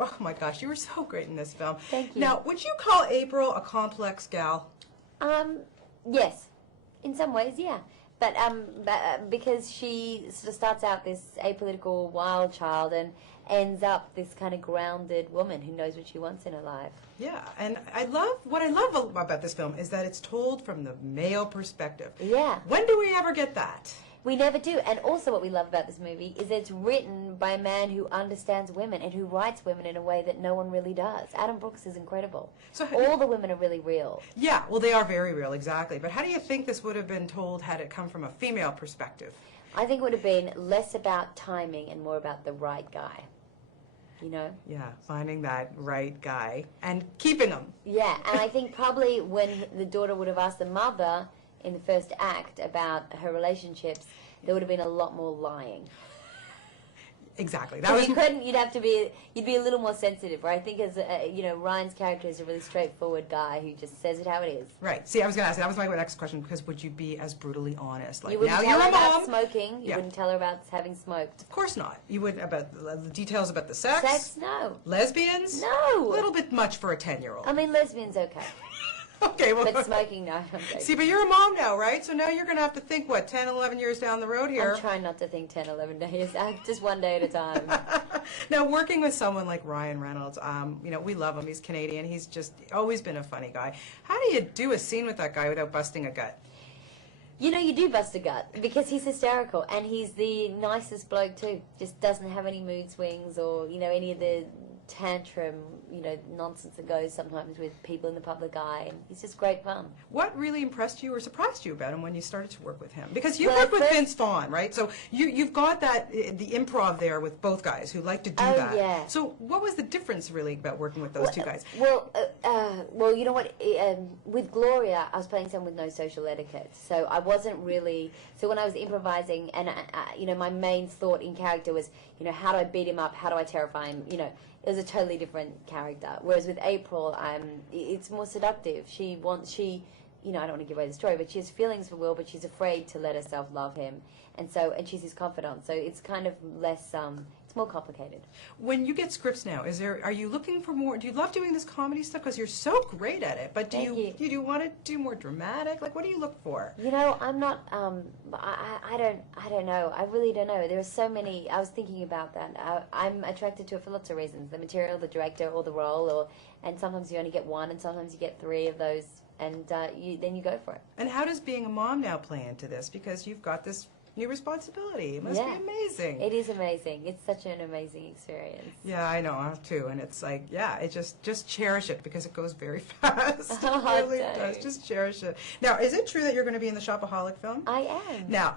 Oh my gosh, you were so great in this film. Thank you. Now, would you call April a complex gal? Yes, in some ways, yeah. But because she sort of starts out this apolitical wild child and ends up this kind of grounded woman who knows what she wants in her life. Yeah, and what I love about this film is that it's told from the male perspective. Yeah. When do we ever get that? We never do. And also what we love about this movie is it's written by a man who understands women and who writes women in a way that no one really does. Adam Brooks is incredible. So all the women are really real. Yeah, well, they are very real, exactly. But how do you think this would have been told had it come from a female perspective? I think it would have been less about timing and more about the right guy. You know? Yeah, finding that right guy and keeping him. Yeah, and I think probably when the daughter would have asked the mother in the first act about her relationships, there would have been a lot more lying. Exactly. You'd be a little more sensitive. Where I think as Ryan's character is a really straightforward guy who just says it how it is. Right. See, I was going to ask, that was my next question, because would you be as brutally honest? Like, you wouldn't now tell you're her a mom. about smoking. You wouldn't tell her about having smoked. Of course not. You wouldn't about the details about the sex. Sex, no. Lesbians, no. A little bit much for a 10-year-old. I mean, lesbians, okay. Okay, well, but smoking, no. See, but you're a mom now, right? So now you're going to have to think, what, 10, 11 years down the road here? I'm trying not to think 10, 11 days. Just one day at a time. Now, working with someone like Ryan Reynolds, we love him. He's Canadian. He's just always been a funny guy. How do you do a scene with that guy without busting a gut? You do bust a gut because he's hysterical and he's the nicest bloke too. Just doesn't have any mood swings or, any of the tantrum, nonsense that goes sometimes with people in the public eye. And he's just great fun. What really impressed you or surprised you about him when you started to work with him? Because you worked with Vince Vaughn, right? So you've got the improv there with both guys who like to do that. Yeah. So what was the difference really about working with those two guys? Well, you know what? With Gloria, I was playing someone with no social etiquette, so I wasn't really. So when I was improvising, and my main thought in character was, how do I beat him up? How do I terrify him? It was a totally different character. Whereas with April, it's more seductive. I don't want to give away the story, but she has feelings for Will, but she's afraid to let herself love him, and she's his confidant. So it's kind of less. It's more complicated. When you get scripts now, are you looking for more? Do you love doing this comedy stuff because you're so great at it? But do you want to do more dramatic? Like, what do you look for? I'm not. I don't know. I really don't know. There are so many. I was thinking about that. I'm attracted to it for lots of reasons: the material, the director, or the role. And sometimes you only get one, and sometimes you get three of those, and then you go for it. And how does being a mom now play into this? Because you've got this new responsibility. It must be amazing. It is amazing. It's such an amazing experience. Yeah, I know, too. And it's like, it just cherish it because it goes very fast. Oh, it really does. Just cherish it. Now, is it true that you're going to be in the Shopaholic film? I am. Now,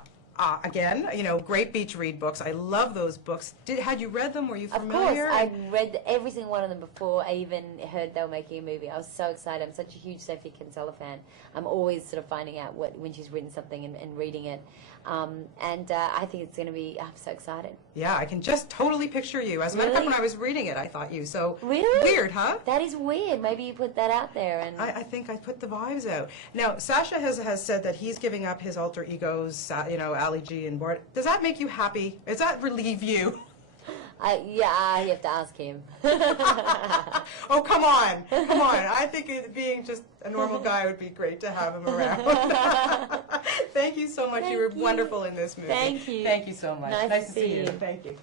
again, great beach read books. I love those books. Had you read them? Were you familiar? Of course. I read every single one of them before I even heard they were making a movie. I was so excited. I'm such a huge Sophie Kinsella fan. I'm always sort of finding out when she's written something and reading it. I think it's going to be, I'm so excited. Yeah, I can just totally picture you. As a matter of fact, when I was reading it, I thought you. So really? Weird, huh? That is weird. Maybe you put that out there. And I think I put the vibes out. Now, Sasha has said that he's giving up his alter egos, Ali G and Bart. Does that make you happy? Does that relieve you? You have to ask him. Oh, come on. I think being just a normal guy would be great to have him around. Thank you so much. You were wonderful in this movie. Thank you. Thank you so much. Nice to see you. Thank you.